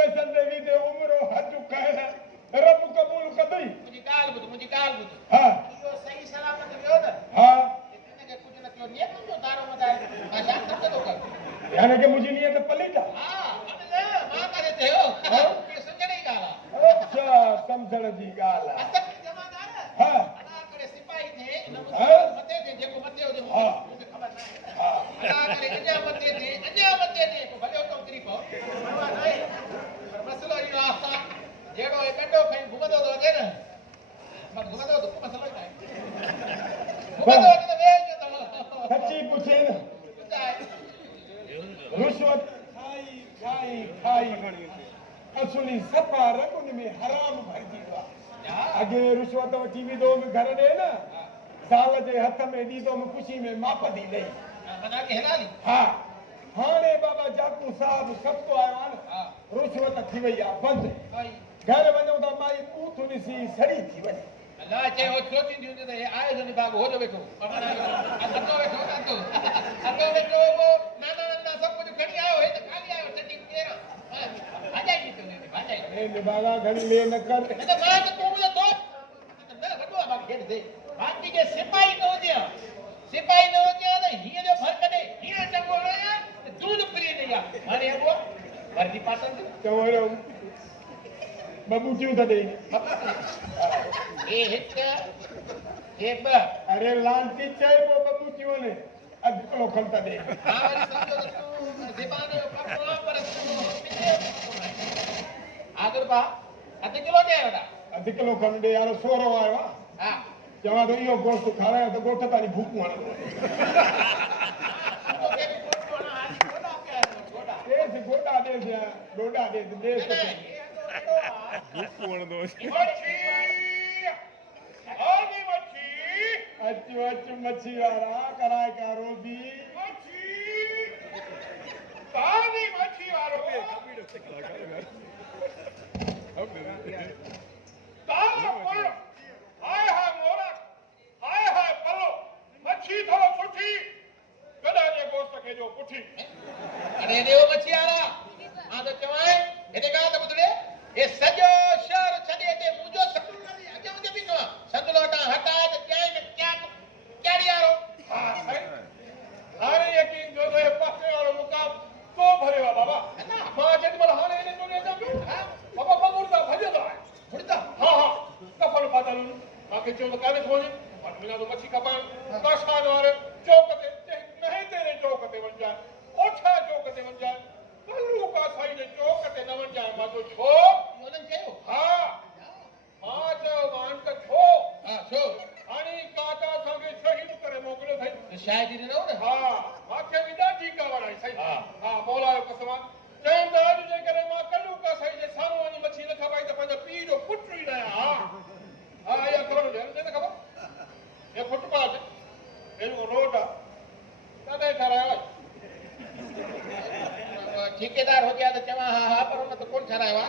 वैसन देवी दे उम्र हज कहे रब कबूल कदई मुझी गाल बुध हां इहो सही सलामत वियो न हां इतने के कुछ न क्यों नियत जो दारो मदार आशा कर दो कर यानी कि मुझे नियत पलीता हां अने मां करे थे हो के सुनने ही गाला अच्छा समझण जी गाल असल जमादार हां अना करे सिपाही थे न मते थे जेको मते हो जो मुझे खबर ना हां अना करे अजा मते थे को भले तो करी पो परवाह नहीं पर मसलो इहो आ जेड़ो ए कंडो खई घुमदो तो अचे न पर घुमदो तो मसलो ही नहीं घुमदो तो वेच तो सच्ची पूछे न रुश्वत खाई असली सफा रगुन में हराम भरजी वा अगे रुश्वत वठी विदो में घर दे न साल जे हथ में दीदो में खुशी में माप दी दई मना के हलाली हां हाणे बाबा जाकू साहब सब तो आयो न हां रुश्वत थी वई आ बंद भाई घर वञो त माई पूथ ॾिसी सड़ी थी वञे अल्लाह चे हो छोटी दी ने आए जो बाबू हो जो बैठो अतो बैठो वो नाना सब कुछ खड़ी आयो है तो खाली आयो चटी तेरा आ जाएगी तो नहीं आ जाएगी ए निभागा घणी ले न कर तो मां तो तू मुझे तो न वडो बाबा खेड दे बाकी के सिपाही न हो दिया तो हिए जो भर कदे हिए टंगो या दूध फ्री नहीं आ अरे वो वर्दी पाटन चवरो बबू क्यों था दे ए हित एक अरे लांटी चाहे वो बबू क्यों ने अध किलो खमता दे हां समझो तू दीवाने कपड़ा पर आदर बा अध किलो दे वडा अध किलो खम दे यार सोरो आयो हां चवा तो यो गोश्त खावे तो गोठ तारी भूख वण गोटा दे डोडा दे भूख वण दो अच मच्छी वाला कराए का रोजी पानी मच्छी वालो ताला पर हाय हाय मोरा हाय पलो मच्छी थोरो सुठी कदा जे गोश्त के जो पुठी अरे देव मच्छी आला हां तो चवाए हेते का तो बुधड़े ए सजो शहर छडे ते मुजो सकुल नहीं अजे मुझे भी कहा संतलोटा हटा तो क्या यारो हां अरे यकीन जो है पासे वालो मुकाम तो भरे वा बाबा मां जद मल हाने ने तो ले जाबे हां बाबा बमुरदा भजदा मुर्दा हां कफल पादल माके चो काले छोने और बिना तो मच्छी कपान काशान और चौकते नहीं तेरे चौकते बन जाए ओठा चौकते बन जाए कल्लू का साई ने चौकते न बन जाए मा तो छो योलन केयो हां मां जो मान का छो हां छो आनी काका संगे शहीद करे मोकलो थई शायद ही न हां माके विदा जी का वराई सही हां हां बोला कसमा चैन दाज जे करे मा कल्लू का साई जे सारो वाली मच्छी न खबाई तो पंज पी जो पुटरी ना हां या खबर दे न खबर ये फुटपाथ एनो रोड कदे ठहरायो ठेकेदार हो गया तो चवा हां पर उन तो कौन ठहराया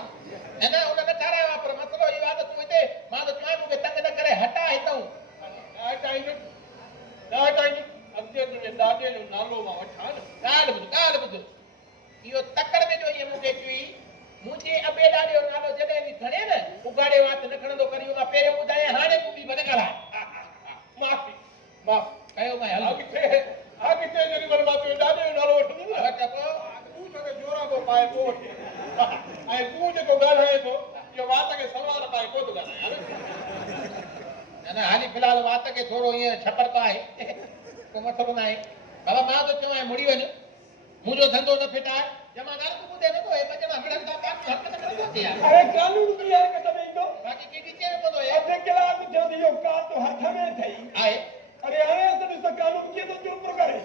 है ना उन्होंने ठहराया पर मतलब ये बात तू इते मां तो तुम्हारे मुके तंग न करे हटा हितऊ आ टाइम अगे तुझे दादे नो नालो मा वठा न काल बुध यो तकड़ में जो ये मुके चुई मुझे अबे डालियो नालो जदे भी खणे न उगाड़े बात न खणदो करियो मा पेरे बुधाए हाणे मुबी बने गला माफ कयो मैं हल आगे जरी वर बात दादे नो नालो वठो न हटा तो तू तो जोरा को पाए को आई तू जे को गाल है तो ये बात के सलवार पाए को तो गाल है ना हाली फिलहाल बात के थोड़ो ये छपरता है को मतलब ना है बाबा मां तो चवा मुड़ी वन मुजो धंधो न फिटाए जमादार को बुधे न तो ए बजना हड़न का बात हरकत न करतो दिया अरे कानून की यार कत में तो बाकी के नीचे में बोलो है अध कलाक जो दियो का तो हथ में थई आए अरे हाणे तो कानून के तो चुप करे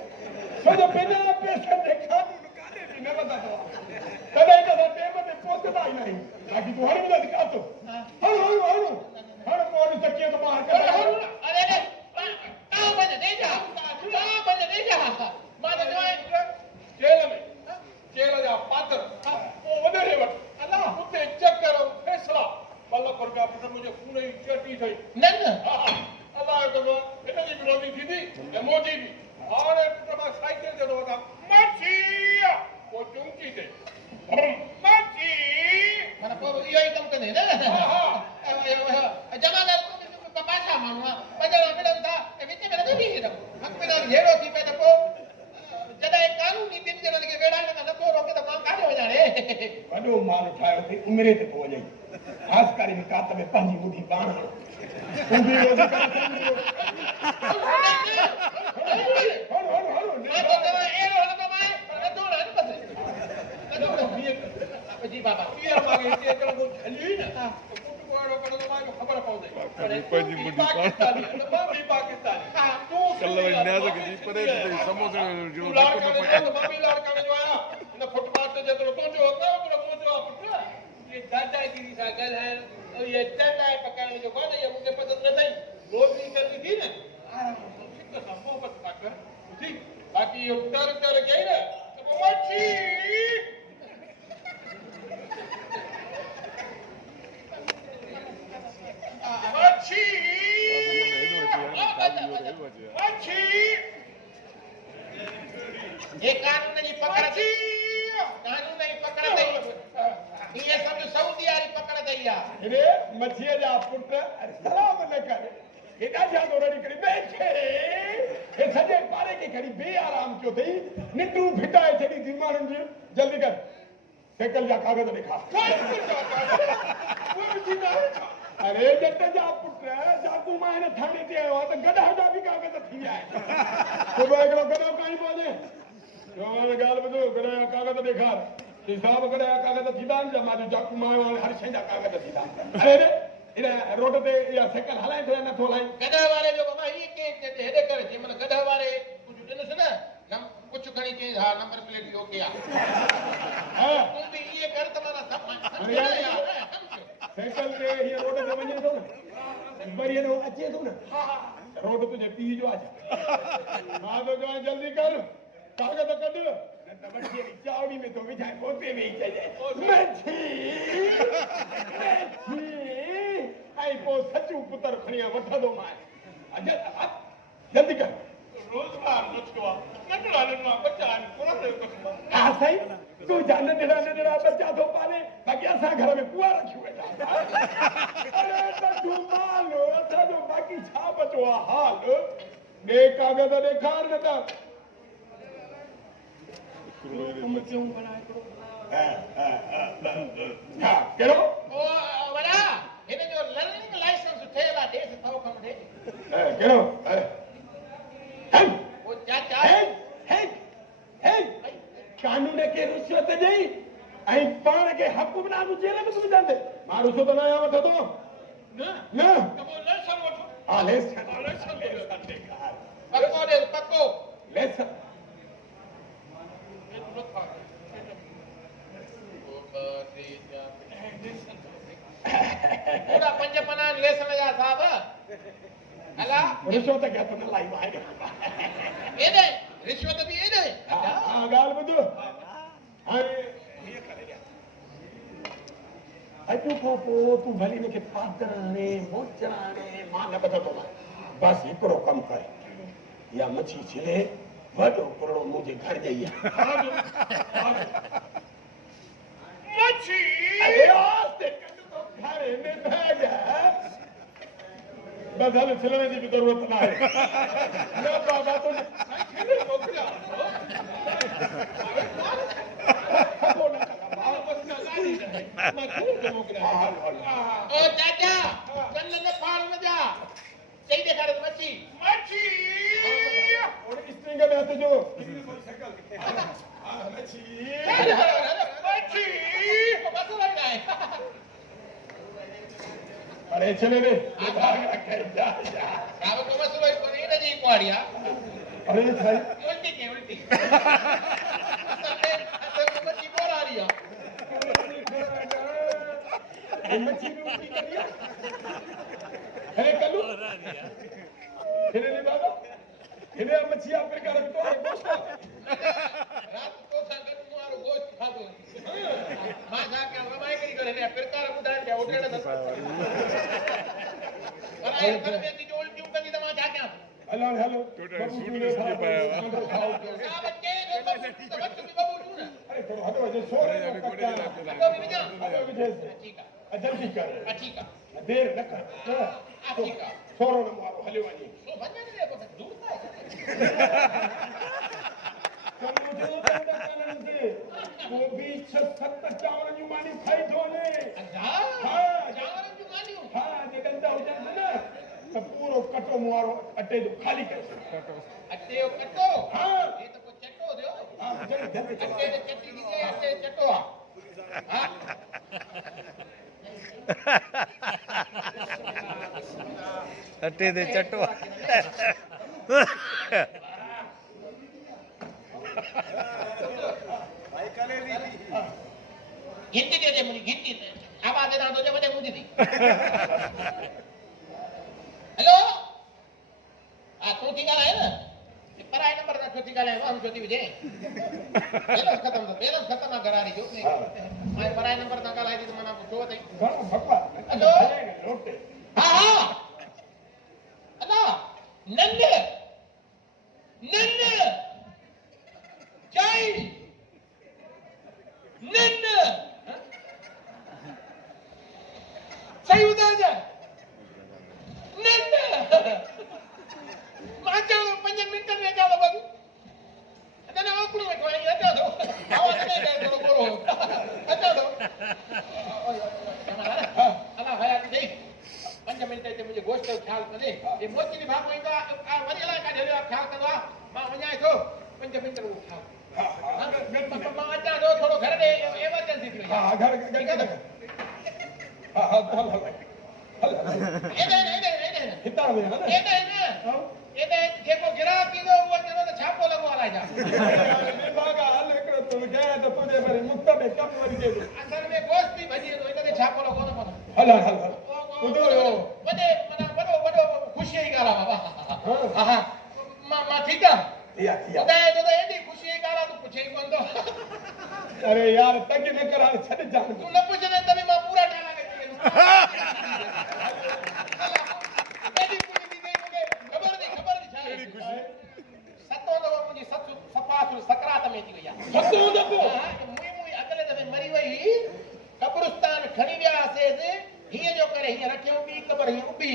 छो जो बिना पैसे दे कानून काने भी न बता तो तदे तो टेम पे पहुंचता ही नहीं बाकी तो हर मिल का तो हलो हर मोर तकिए तो बाहर कर अरे का बंद दे जा मां तो जेल जा पात्र वो वधे वट अल्लाह उते चक्कर फैसला बल्ला पर का पुट मुझे पूरे चटी थई न अल्लाह को इतनी विरोधी थी थी मोदी भी और पुट मा साइकिल जो होता मच्छी वो चुंकी थे मच्छी वॾो माल ठाहियो अथई उमिरि ते पोइ वञई ख़ासि करे बि कात में पंहिंजी मुठी पाण हणो तूं बि रोज़ करे हणो हणो जी बाबा खबर पवंदी पंहिंजी मुठी पाण कल्ह वरी न्याज़ खे जी परे समोसे जो फुटपाथ ते जेतिरो तुंहिंजो ओतिरो मुंहिंजो पुटु ये दादागिरी सां ॻाल्हाइण और ये चटाई पकाइण जो कोन्हे इहो मूंखे पतो न अथई रोटी करणी थी न आराम सां सिक सां मोहबत सां कर ॿुधी बाक़ी इहो तर तर कई न त पोइ मच्छी मच्छी मच्छी ये कानून जी पकड़ थी कानून जी पकड़ अथई ये सम्झ सऊदी वारी पकड़ अथई आहे हिरे मच्छीअ जा पुट सलाम न कर हेॾा जादो रड़ी करे बैठे हे सॼे पारे खे खणी बेआराम कयो अथई निंडूं फिटाए छॾी थी माण्हुनि जी जल्दी कर साइकिल जा कागज़ ॾेखार अरे जट जा पुट जाकू मां हिन थाणे ते आयो आहे त गॾा जा बि कागज़ थी विया आहिनि सुबुह हिकिड़ो गॾो काई पहुचे ॻाल्हि ॿुधो गॾा जा कागज़ ॾेखार हिसाब गॾा जा कागज़ थींदा आहिनि छा मां जाकू मां आयो हाणे हर शइ जा कागज़ थींदा अरे इन रोड ते इहा साइकिल हलाए थो या नथो हलाए गॾा वारे जो बाबा इहे के हेॾे करे जे मन गॾा वारे कुझु ॾिनसि न कुझु खणी चई हा नंबर प्लेट ओके आहे तूं बि इहे कर त माना साइकिल ते हीअ रोड ते वञे थो न वरी हेॾो अचे थो न रोड तुंहिंजे पीउ जो आहे मां थो चवां जल्दी कर कागज़ कढ न त मच्छीअ जी चावड़ी में थो विझाए पोते में ई चइजाए मच्छी ऐं पोइ सचूं पुत्र खणी वठंदो मां जल्दी कर रोज़गार नुस्ख़ो आहे नंढड़ा नंढड़ा बच्चा आहिनि कोन हा साईं तूं जा नंढड़ा नंढड़ा बच्चा थो पाले बाक़ी असां घर में कुआ रखियूं वेठा अरे नंढो माल असांजो बाक़ी छा बचो आहे हाल ॾे कागज़ ॾेखार न त हा कहिड़ो ओ वड़ा हिन जो लर्निंग लाइसेंस ठहियल आहे ॾेसि थो कमु ॾे कहिड़ो ओ चाचा कानून खे रिश्वत ॾेई ऐं पाण खे हुकुमरान जेल में विझंदे मां रिश्वत न आहियां वठंदो न न त पोइ लेसन वठो हा लेसन पको ॾे पको लेसन पूरा 5 पना लेसन जा साहब हला रिश्वत खे हथ न लाई मां एॾे रिश्वत बि एॾे हा ॻाल्हि ॿुधो हाणे अॼु खां पोइ तूं भली मूंखे पात्र आणे मोचर आणे मां न ॿुधंदो बसि हिकिड़ो कमु कर इहा मच्छी छिले वॾो कुरड़ो मुंहिंजे घर ॼई आहे मच्छी बस हल छिलने जी भी जरूरत ना है न बाबा तो ओ चाचा कल न फाड़ न जा सही देखा मच्छी मच्छी और स्ट्रिंग में हाथ जो मच्छी मच्छी बस लग गए अरे चले रे भाग रखे जा साहब को बस लोई कोनी न जी कुआड़िया अरे भाई उल्टी के उल्टी असल में मच्छी बोल आ रही है मच्छी भी उल्टी कर दिया अरे कल्लू खेले ले बाबा खेले मच्छी आप प्रकार तो गोश्त रात को संगत मारो गोश्त खा दो मां जाके रमाई करी करे ने प्रकार बुधाई दे उठेड़ा दस अरे कर में की जो उल्टी उनकी दमा जाके हेलो हेलो सूट में इसलिए पाया हुआ साहब के बच्चे भी बाबू दूर अरे थोड़ा हटो जे सोरे अभी कोई नहीं तो भी जा ठीक है जल्दी कर ठीक है देर न कर ठीक है सोरो न मारो हले वनी तो बन्ने ने को दूर था मुझे तो कानून से वो भी 6-7 चांवर जूं मानियूं खाई थो वञे अच्छा हा चांवरनि जूं मानियूं हा जे ॾंद हुजनि न त पूरो कटो मुआरो अटे जो खाली करे अटे जो कटो हा हे त को चटो थियो हा जल्दी जल्दी अटे जो चटी थी अटे जो चटो आहे हा अटे ते चटो गिनती दे मुझे गिनती आवाज ना दो जब मुझे दी हेलो आ तू थी गाला है ना पराई नंबर का छोटी गाला है हम छोटी विजय बैलेंस खत्म ना करा रही जो मैं पराई नंबर ना गाला है तो मना पूछो तई घणो भगवा हेलो रोटे हां हां हेलो नंद जय नंद सही उधर जा नंद माचा 5 मिनट में जाओ बाबू अने ओकड़ी में कोई हटा दो आवाज नहीं दे थोड़ो बोलो हटा दो अला हया दे 5 मिनट ते मुझे गोश्त ख्याल करे ये मोची नी भाग होईंदो आ वरीला का ढेलो ख्याल करवा मां वञाए थो 5 मिनट वो ख्याल मां अचा दो थोड़ो घर दे इमरजेंसी थी हा घर हा हा हल एदे हिता वे है ना एदे जेको गिराक ईंदो उहो चवंदो त छापो लॻो हलाए जा विभागा हल हिकिड़ो तूं गया त तुंहिंजे वरी मुक्त में कमु वरी थिए थो असल में गोश्त बि भॼी वेंदो हिन ते छापो लॻो न पवंदो हल हल हल ॿुधो हुयो वॾे माना वॾो ख़ुशीअ जी ॻाल्हि आहे बाबा हा मां ठीकु आहे थिया ॿुधाए थो त एॾी ख़ुशीअ जी ॻाल्हि आहे तूं पुछे ई कोन थो अरे यार तंग न कर हाणे छॾ जान तूं न पुछंदे त बि मां पूरा डायलॉग अची वेंदो एॾी ख़ुशी थी मूंखे ख़बर थी छा आहे सतो दफ़ो मुंहिंजी सपासुर सकरात में थी वई आहे सतो दफ़ो मुई अगले दफ़े मरी वई कब्रिस्तान खणी वियासीं हीअं जो करे हीअं रखियो ॿी क़बर हीअं उभी